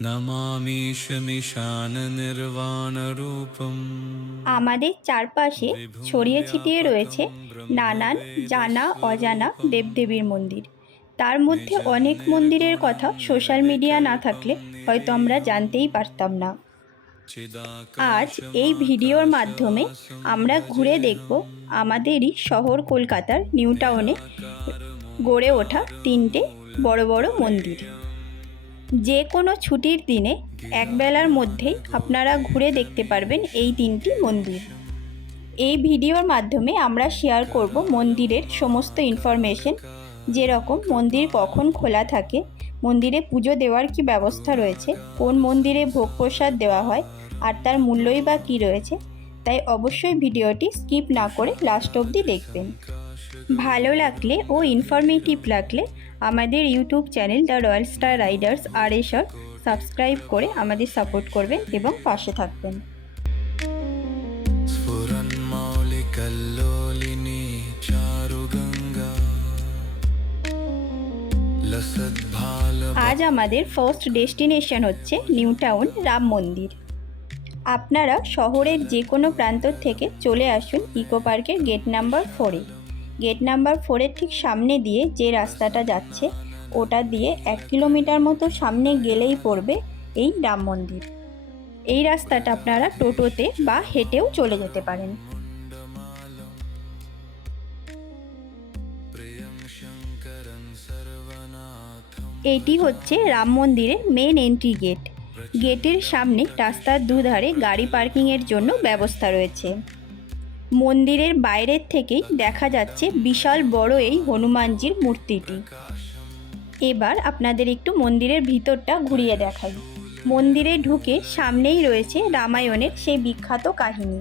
নমামিশমিশান নির্বাণরূপম। আমাদের চারপাশে ছড়িয়ে ছিটিয়ে রয়েছে নানান জানা অজানা দেবদেবীর মন্দির। তার মধ্যে অনেক মন্দিরের কথা সোশ্যাল মিডিয়া না থাকলে হয়তো আমরা জানতেই পারতাম না। আজ এই ভিডিওর মাধ্যমে আমরা ঘুরে দেখব আমাদেরই শহর কলকাতার নিউ টাউনে গড়ে ওঠা তিনটে বড় বড় মন্দির। যে কোনো ছুটির দিনে একবেলার মধ্যেই আপনারা ঘুরে দেখতে পারবেন এই তিনটি মন্দির। এই ভিডিওর মাধ্যমে আমরা শেয়ার করব মন্দিরের সমস্ত ইনফরমেশন, যেরকম মন্দির কখন খোলা থাকে, মন্দিরে পুজো দেওয়ার কি ব্যবস্থা রয়েছে, কোন মন্দিরে ভোগ প্রসাদ দেওয়া হয় আর তার মূল্যই বা কী রয়েছে। তাই অবশ্যই ভিডিওটি স্কিপ না করে লাস্ট অবধি দেখবেন। ভালো লাগলে ও ইনফরমেটিভ লাগলে আমাদের YouTube channel the royal star Riders RSR subscribe করে আমাদের সাপোর্ট করবেন এবং পাশে থাকবেন। আজ আমাদের ফার্স্ট ডেস্টিনেশন হচ্ছে নিউ টাউন রাম মন্দির। আপনারা শহরের যে কোনো প্রান্ত থেকে চলে আসুন ইকো পার্কের গেট নাম্বার 4-এ। গেট নাম্বার 4-এর ঠিক সামনে দিয়ে যে রাস্তাটা যাচ্ছে ওটা দিয়ে 1 কিলোমিটার মতো সামনে গেলেই পড়বে এই রাম মন্দির। এই রাস্তাটা আপনারা টোটোতে বা হেঁটেও চলে যেতে পারেন। এটি হচ্ছে রাম মন্দিরের মেন এন্ট্রি গেট। গেটের সামনে রাস্তার দুধারে গাড়ি পার্কিংয়ের জন্য ব্যবস্থা রয়েছে। মন্দিরের বাইরের থেকেই দেখা যাচ্ছে বিশাল বড় এই হনুমানজির মূর্তিটি। এবার আপনাদের একটু মন্দিরের ভিতরটা ঘুরিয়ে দেখাই। মন্দিরে ঢুকে সামনেই রয়েছে রামায়ণের সেই বিখ্যাত কাহিনী।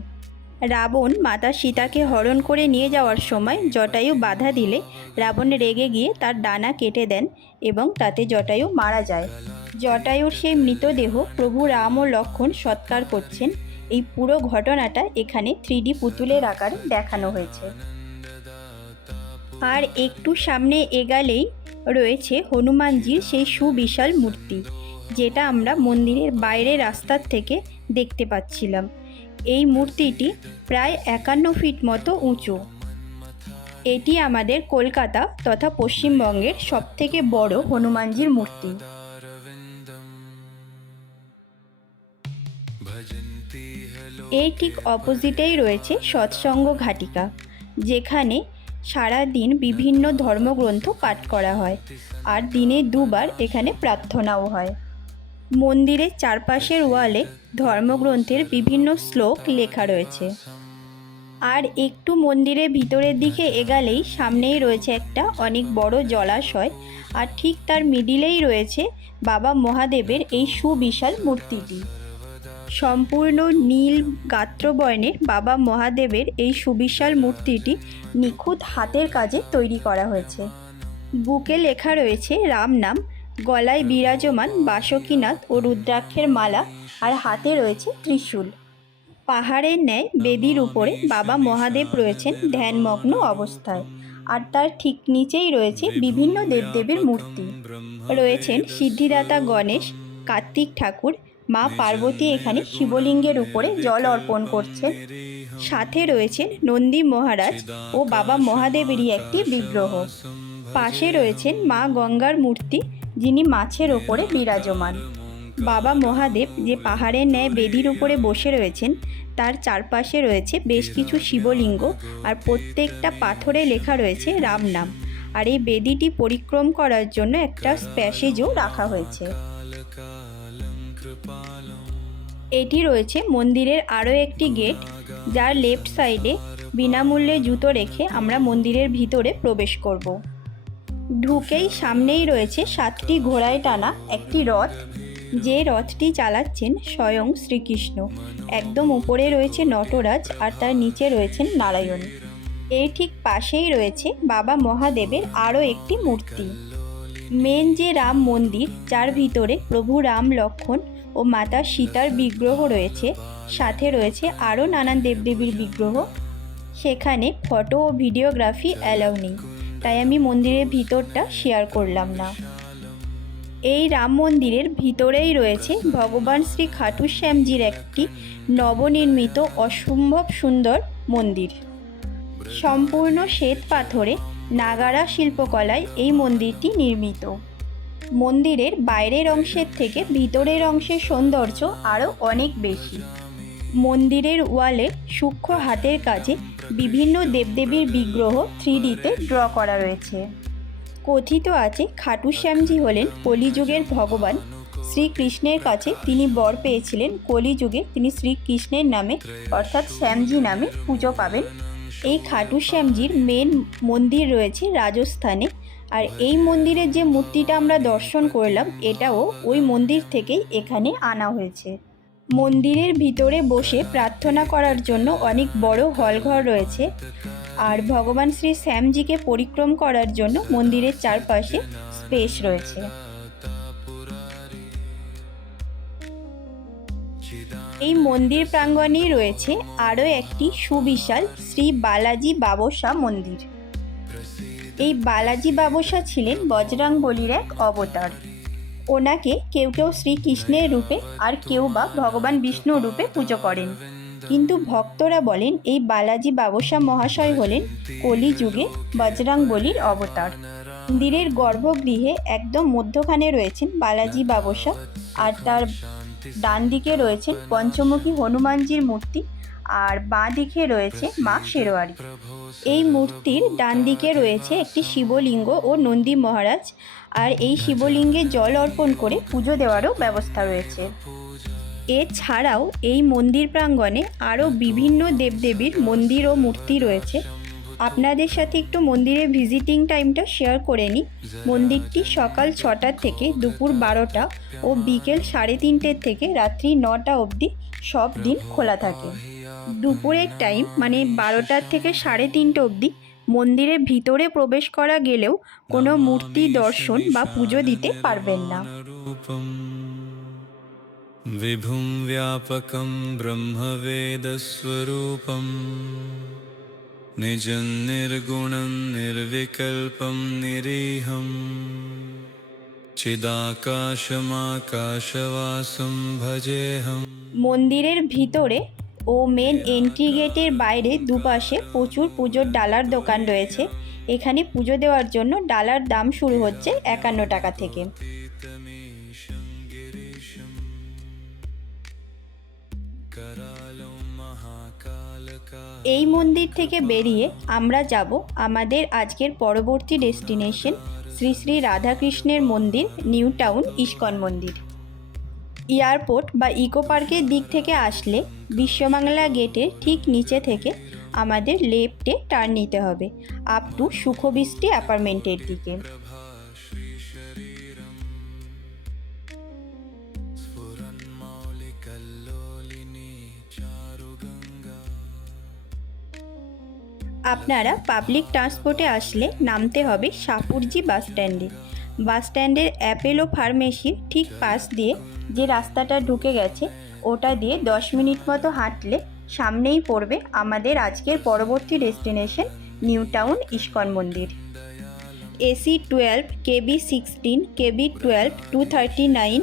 রাবণ মাতা সীতাকে হরণ করে নিয়ে যাওয়ার সময় জটায়ু বাধা দিলে রাবণ রেগে গিয়ে তার ডানা কেটে দেন এবং তাতে জটায়ু মারা যায়। জটায়ুর সেই মৃতদেহ প্রভু রাম ও লক্ষ্মণ সৎকার করছেন। এই পুরো ঘটনাটা এখানে 3D পুতুলের আকারে দেখানো হয়েছে। আর একটু সামনে এগালেই রয়েছে হনুমানজির সেই সুবিশাল মূর্তি, যেটা আমরা মন্দিরের বাইরে রাস্তার থেকে দেখতে পাচ্ছিলাম। এই মূর্তিটি প্রায় 51 ফিট মতো উঁচু। এটি আমাদের কলকাতা তথা পশ্চিমবঙ্গের সবথেকে বড় হনুমানজির মূর্তি। এই ঠিক অপোজিটেই রয়েছে সৎসঙ্গ ঘাটিকা, যেখানে সারাদিন বিভিন্ন ধর্মগ্রন্থ পাঠ করা হয় আর দিনে 2 বার এখানে প্রার্থনাও হয়। মন্দিরের চারপাশের ওয়ালে ধর্মগ্রন্থের বিভিন্ন শ্লোক লেখা রয়েছে। আর একটু মন্দিরের ভিতরের দিকে এগালেই সামনেই রয়েছে একটা অনেক বড় জলাশয়, আর ঠিক তার মিডিলেই রয়েছে বাবা মহাদেবের এই সুবিশাল মূর্তিটি। সম্পূর্ণ নীল গাত্রবর্ণের বাবা মহাদেবের এই সুবিশাল মূর্তিটি নিখুঁত হাতের কাজে তৈরি করা হয়েছে। বুকে লেখা রয়েছে রাম নাম, গলায় বিরাজমান বাসুকীনাথ ও রুদ্রাক্ষের মালা, আর হাতে রয়েছে ত্রিশূল। পাহাড়ের ন্যায় বেদির উপরে বাবা মহাদেব রয়েছেন ধ্যানমগ্ন অবস্থায়, আর তার ঠিক নিচেই রয়েছে বিভিন্ন দেবদেবীর মূর্তি। রয়েছেন সিদ্ধিদাতা গণেশ, কার্তিক ঠাকুর, মা পার্বতী এখানে শিবলিঙ্গের উপরে জল অর্পণ করছেন। সাথে রয়েছেন নন্দী মহারাজ ও বাবা মহাদেবেরই একটি বিগ্রহ। পাশে রয়েছেন মা গঙ্গার মূর্তি, যিনি মাছের ওপরে বিরাজমান। বাবা মহাদেব যে পাহাড়ের ন্যায় বেদির উপরে বসে রয়েছেন, তার চারপাশে রয়েছে বেশ কিছু শিবলিঙ্গ, আর প্রত্যেকটা পাথরে লেখা রয়েছে রাম নাম। আর এই বেদিটি পরিক্রম করার জন্য একটা প্যাসেজও রাখা হয়েছে। এটি রয়েছে মন্দিরের আরও একটি গেট, যার লেফট সাইডে বিনামূল্যে জুতো রেখে আমরা মন্দিরের ভিতরে প্রবেশ করব। ঢুকেই সামনেই রয়েছে 7টি ঘোড়ায় টানা একটি রথ, যে রথটি চালাচ্ছেন স্বয়ং শ্রীকৃষ্ণ। একদম উপরে রয়েছে নটরাজ, আর তার নিচে রয়েছেন নারায়ণ। এর ঠিক পাশেই রয়েছে বাবা মহাদেবের আরও একটি মূর্তি। মেন যে রাম মন্দির, যার ভিতরে প্রভু রাম, লক্ষ্মণ ও মাতা সীতার বিগ্রহ রয়েছে, সাথে রয়েছে আরও নানান দেবদেবীর বিগ্রহ, সেখানে ফটো ও ভিডিওগ্রাফি অ্যালাউ নেই, তাই আমি মন্দিরের ভিতরটা শেয়ার করলাম না। এই রাম মন্দিরের ভিতরেই রয়েছে ভগবান শ্রী খাটু শ্যামজির একটি নবনির্মিত অসম্ভব সুন্দর মন্দির। সম্পূর্ণ শ্বেত পাথরে নাগারা শিল্পকলায় এই মন্দিরটি নির্মিত। মন্দিরের বাইরের অংশের থেকে ভিতরের অংশের সৌন্দর্য আরও অনেক বেশি। মন্দিরের ওয়ালে সূক্ষ্ম হাতের কাজে বিভিন্ন দেবদেবীর বিগ্রহ 3Dতে ড্র করা রয়েছে। কথিত আছে খাটু শ্যামজি হলেন কলিযুগের ভগবান। শ্রীকৃষ্ণের কাছে তিনি বর পেয়েছিলেন কলিযুগে তিনি শ্রীকৃষ্ণের নামে অর্থাৎ শ্যামজি নামে পুজো পাবেন। এই খাটু শ্যামজির মেন মন্দির রয়েছে রাজস্থানে, আর এই মন্দিরের যে মূর্তিটা আমরা দর্শন করলাম এটাও ওই মন্দির থেকেই এখানে আনা হয়েছে। মন্দিরের ভিতরে বসে প্রার্থনা করার জন্য অনেক বড় হলঘর রয়েছে, আর ভগবান শ্রী শ্যামজিকে পরিক্রম করার জন্য মন্দিরের চারপাশে স্পেস রয়েছে। এই মন্দির প্রাঙ্গণেই রয়েছে আরও একটি সুবিশাল শ্রী বালাজি বাবসা মন্দির। এই বালাজি বাবসা ছিলেন বজরংবলীর এক অবতার। ওনাকে কেউ কেউ শ্রীকৃষ্ণের রূপে আর কেউ বা ভগবান বিষ্ণুর রূপে পুজো করেন, কিন্তু ভক্তরা বলেন এই বালাজি বাবসা মহাশয় হলেন কলিযুগে বজরংবলীর অবতার। মন্দিরের গর্ভগৃহে একদম মধ্যখানে রয়েছেন বালাজি বাবসা, আর তার ডান দিকে রয়েছেন পঞ্চমুখী হনুমানজির মূর্তি, আর বাঁ দিকে রয়েছে মা শেরওয়ারি। এই মূর্তির ডান দিকে রয়েছে একটি শিবলিঙ্গ ও নন্দী মহারাজ, আর এই শিবলিঙ্গে জল অর্পণ করে পুজো দেওয়ারও ব্যবস্থা রয়েছে। এছাড়াও এই মন্দির প্রাঙ্গণে আরও বিভিন্ন দেবদেবীর মন্দির ও মূর্তি রয়েছে। আপনাদের সাথে একটু মন্দিরের ভিজিটিং টাইমটা শেয়ার করে নিই। মন্দিরটি সকাল 6টা থেকে দুপুর 12টা ও বিকেল 3:30 থেকে রাত্রি 9টা অবধি সব দিন খোলা থাকে। দুপুরের টাইম মানে 12টার থেকে 3:30 অবধি মন্দিরের ভিতরে প্রবেশ করা গেলেও কোনো মূর্তি দর্শন বা পুজো দিতে পারবেন না। विभुं व्यापकं ब्रह्मवेदस्वरूपं निजं निर्गुणं निर्विकल्पं निरीहं चिदाकाशमाकाशवासं भजेऽहम्। মন্দিরের ভিতরে ও মেন এন্ট্রি গেটের বাইরে দুপাশে প্রচুর পুজোর ডালার দোকান রয়েছে। এখানে পুজো দেওয়ার জন্য ডালার দাম শুরু হচ্ছে 51 টাকা থেকে। এই মন্দির থেকে বেরিয়ে আমরা যাব আমাদের আজকের পরবর্তী ডেস্টিনেশন শ্রী শ্রী রাধাকৃষ্ণের মন্দির, নিউ টাউন ইস্কন মন্দির। এয়ারপোর্ট বা ইকো পার্কের দিক থেকে আসলে বিশ্ববাংলা গেটের ঠিক নিচে থেকে আমাদের লেফটে টার্ন নিতে হবে আপ টু সুখবৃষ্টি অ্যাপার্টমেন্টের দিকে। আপনারা পাবলিক ট্রান্সপোর্টে আসলে নামতে হবে শাহপুরজি বাস স্ট্যান্ডে। বাস স্ট্যান্ডের অ্যাপেলো ফার্মেসির ঠিক পাশ দিয়ে যে রাস্তাটা ঢুকে গেছে ওটা দিয়ে 10 মিনিট মতো হাঁটলে সামনেই পড়বে আমাদের আজকের পরবর্তী ডেস্টিনেশন নিউ টাউন ইস্কন মন্দির। AC 12, KB 16, KB 12, 239,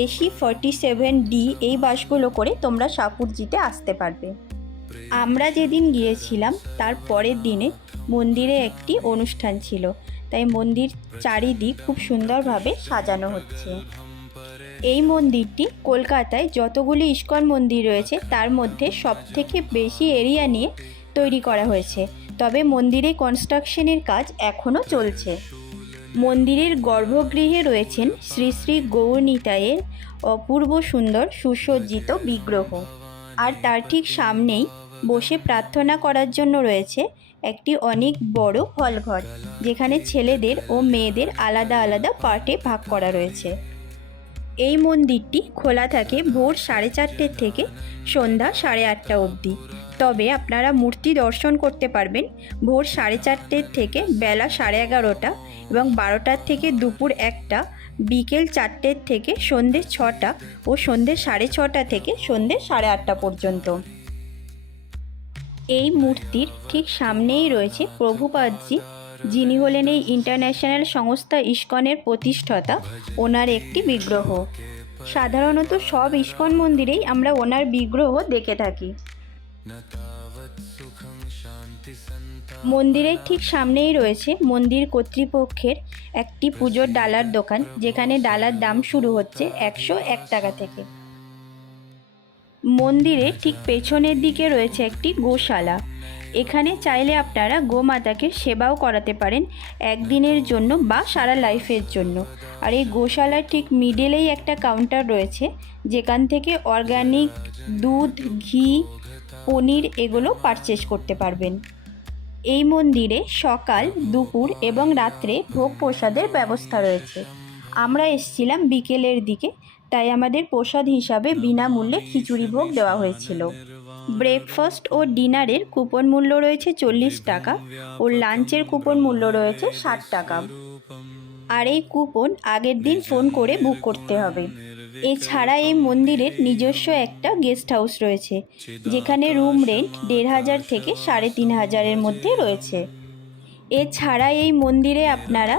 AC 47D এই বাসগুলো করে তোমরা শাহপুরজিতে আসতে পারবে। আমরা যেদিন গিয়েছিলাম তার পরের দিনে মন্দিরে একটি অনুষ্ঠান ছিল, তাই মন্দির চারিদিক খুব সুন্দরভাবে সাজানো হচ্ছে। এই মন্দিরটি কলকাতায় যতগুলি ইস্কন মন্দির রয়েছে তার মধ্যে সবথেকে বেশি এরিয়া নিয়ে তৈরি করা হয়েছে, তবে মন্দিরে কনস্ট্রাকশনের কাজ এখনও চলছে। মন্দিরের গর্ভগৃহে রয়েছেন শ্রী শ্রী গৌরনিতাইয়ের অপূর্ব সুন্দর সুসজ্জিত বিগ্রহ, আর তার ঠিক সামনেই বসে প্রার্থনা করার জন্য রয়েছে একটি অনেক বড় হলঘর, যেখানে ছেলেদের ও মেয়েদের আলাদা আলাদা পার্টে ভাগ করা রয়েছে। এই মন্দিরটি খোলা থাকে ভোর 4:30 থেকে সন্ধ্যা 8:30 অবধি, তবে আপনারা মূর্তি দর্শন করতে পারবেন ভোর 4:30 থেকে বেলা 11:30 এবং 12টার থেকে দুপুর 1টা, বিকেল 4টের থেকে সন্ধ্যে 6টা ও সন্ধ্যে 6:30 থেকে সন্ধ্যে 8:30 পর্যন্ত। এই মূর্তির ঠিক সামনেই রয়েছে প্রভুপাদজি যিনি হলেন এই ইন্টারন্যাশনাল সংস্থা ইস্কনের প্রতিষ্ঠাতা, ওনার একটি বিগ্রহ। সাধারণত সব ইস্কন মন্দিরেই আমরা ওনার বিগ্রহ দেখে থাকি। মন্দিরের ঠিক সামনেই রয়েছে মন্দির কর্তৃপক্ষের একটি পুজোর ডালার দোকান, যেখানে ডালার দাম শুরু হচ্ছে 101 টাকা থেকে। মন্দিরের ঠিক পেছনের দিকে রয়েছে একটি গোশালা। এখানে চাইলে আপনারা গোমাতাকে সেবাও করাতে পারেন একদিনের জন্য বা সারা লাইফের জন্য। আর এই গোশালার ঠিক মিডলেই একটা কাউন্টার রয়েছে, যেখান থেকে অর্গানিক দুধ, ঘি, পনির এগুলো পারচেস করতে পারবেন। এই মন্দিরে সকাল, দুপুর এবং রাত্রে ভোগ প্রসাদের ব্যবস্থা রয়েছে। আমরা এসেছিলাম বিকেলের দিকে, তাই আমাদের প্রসাদ হিসাবে বিনামূল্যে খিচুড়ি ভোগ দেওয়া হয়েছিল। ব্রেকফাস্ট ও ডিনারের কুপন মূল্য রয়েছে 40 টাকা ও লাঞ্চের কুপন মূল্য রয়েছে 60 টাকা। আর এই কুপন আগের দিন ফোন করে বুক করতে হবে। এছাড়া এই মন্দিরের নিজস্ব একটা গেস্ট হাউস রয়েছে, যেখানে রুম রেন্ট 1500 থেকে 3500-এর মধ্যে রয়েছে। এছাড়া এই মন্দিরে আপনারা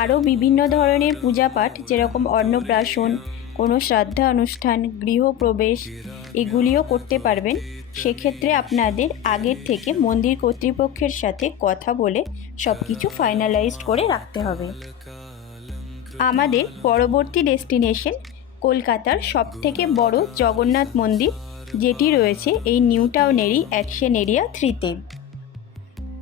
আরও বিভিন্ন ধরনের পূজাপাঠ, যেরকম অন্নপ্রাশন, কোনো শ্রাদ্ধা অনুষ্ঠান, গৃহপ্রবেশ এগুলিও করতে পারবেন। সেক্ষেত্রে আপনাদের আগের থেকে মন্দির কর্তৃপক্ষের সাথে কথা বলে সব কিছু ফাইনালাইজড করে রাখতে হবে। আমাদের পরবর্তী ডেস্টিনেশন কলকাতার সবথেকে বড় জগন্নাথ মন্দির, যেটি রয়েছে এই নিউ টাউনেরই অ্যাকশন এরিয়া 3-তে।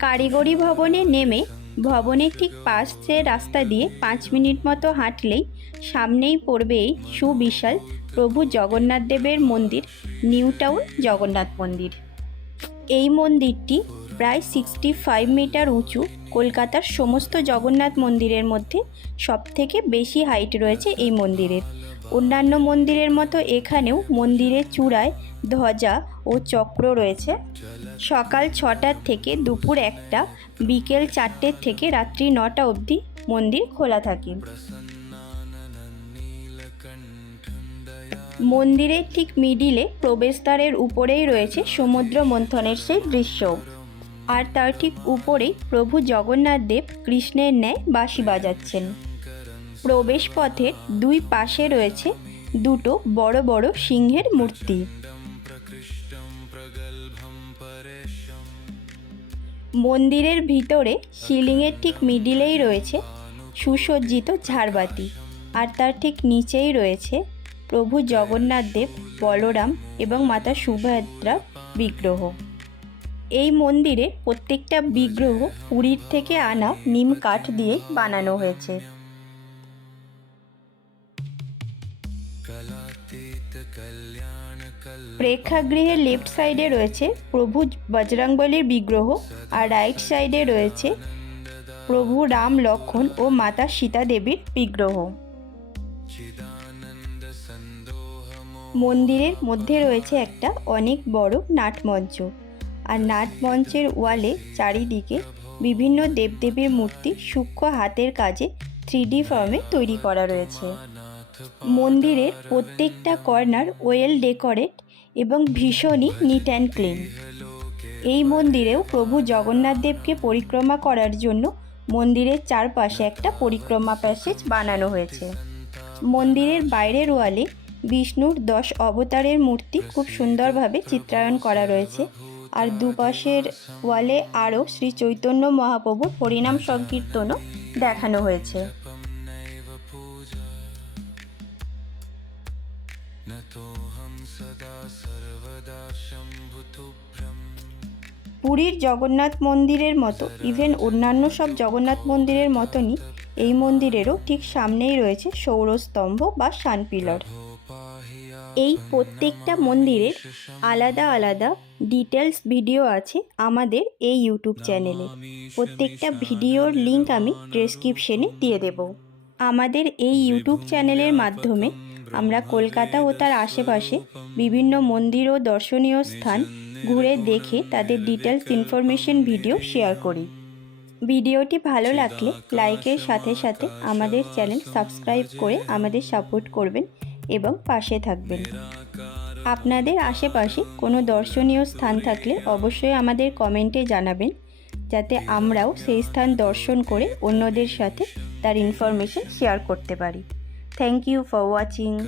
কারিগরি ভবনে নেমে ভবনের ঠিক পাশের রাস্তা দিয়ে 5 মিনিট মতো হাঁটলেই সামনেই পড়বে এই সুবিশাল প্রভু জগন্নাথ দেবের মন্দির, নিউ টাউন জগন্নাথ মন্দির। এই মন্দিরটি প্রায় 65 মিটার উঁচু। কলকাতার সমস্ত জগন্নাথ মন্দিরের মধ্যে সবথেকে বেশি হাইট রয়েছে এই মন্দিরের। অন্যান্য মন্দিরের মতো এখানেও মন্দিরের চূড়ায় ধ্বজা ও চক্র রয়েছে। সকাল 6টার থেকে দুপুর 1টা, বিকেল 4টের থেকে রাত্রি 9টা অবধি মন্দির খোলা থাকে। মন্দিরের ঠিক মিডিলে প্রবেশদ্বারের উপরেই রয়েছে সমুদ্র মন্থনের সেই দৃশ্য। আর তার ঠিক উপরেই প্রভু জগন্নাথ দেব কৃষ্ণের ন্যায় বাঁশি বাজাচ্ছেন। প্রবেশ পথের দুই পাশে রয়েছে দুটো বড় বড় সিংহের মূর্তি। মন্দিরের ভিতরে সিলিংয়ের ঠিক মিডিলেই রয়েছে সুসজ্জিত ঝাড়বাতি। আর তার ঠিক নিচেই রয়েছে প্রভু জগন্নাথ দেব, বলরাম এবং মাতা সুভদ্রা বিগ্রহ। এই মন্দিরে প্রত্যেকটা বিগ্রহ পুরীর থেকে আনা নিম কাঠ দিয়ে বানানো হয়েছে। প্রেক্ষাগৃহের লেফট সাইডে রয়েছে প্রভু বজরংবলীর বিগ্রহ, আর রাইট সাইডে রয়েছে প্রভু রাম, লক্ষ্মণ ও মাতা সীতা দেবীর বিগ্রহ। মন্দিরের মধ্যে রয়েছে একটা অনেক বড় নাটমঞ্চ, আর নাটমঞ্চের ওয়ালে চারিদিকে বিভিন্ন দেবদেবীর মূর্তি সূক্ষ্ম হাতের কাজে 3D ফর্মে তৈরি করা রয়েছে। মন্দিরের প্রত্যেকটা কর্নার ওয়েল ডেকোরেট এবং ভীষণই নিট অ্যান্ড ক্লিন। এই মন্দিরেও প্রভু জগন্নাথ দেবকে পরিক্রমা করার জন্য মন্দিরের চারপাশে একটা পরিক্রমা প্যাসেজ বানানো হয়েছে। মন্দিরের বাইরের ওয়ালে বিষ্ণুর 10 অবতারের মূর্তি খুব সুন্দরভাবে চিত্রায়ন করা রয়েছে। আর দুপাশের ওয়ালে আরও শ্রী চৈতন্য মহাপ্রভুর হরিনাম সংকীর্তনও দেখানো হয়েছে। পুরীর জগন্নাথ মন্দিরের মতো ইভেন অন্যান্য সব জগন্নাথ মন্দিরের মতনই এই মন্দিরেরও ঠিক সামনেই রয়েছে সৌরস্তম্ভ বা শান পিলার। এই প্রত্যেকটা মন্দিরের আলাদা আলাদা ডিটেলস ভিডিও আছে আমাদের এই ইউটিউব চ্যানেলে। প্রত্যেকটা ভিডিওর লিংক আমি ডেসক্রিপশনে দিয়ে দেব। আমাদের এই ইউটিউব চ্যানেলের মাধ্যমে আমরা কলকাতা ও তার আশেপাশে বিভিন্ন মন্দির ও দর্শনীয় স্থান ঘুরে দেখে তাদের ডিটেলস ইনফরমেশন ভিডিও শেয়ার করি। ভিডিওটি ভালো লাগলে লাইকের সাথে সাথে আমাদের চ্যানেল সাবস্ক্রাইব করে আমাদের সাপোর্ট করবেন এবং পাশে থাকবেন। আপনাদের আশেপাশে কোনো দর্শনীয় স্থান থাকলে অবশ্যই আমাদের কমেন্টে জানাবেন। যাতে আমরাও সেই স্থান দর্শন করে অন্যদের সাথে তার ইনফরমেশন শেয়ার করতে পারি। Thank you for watching.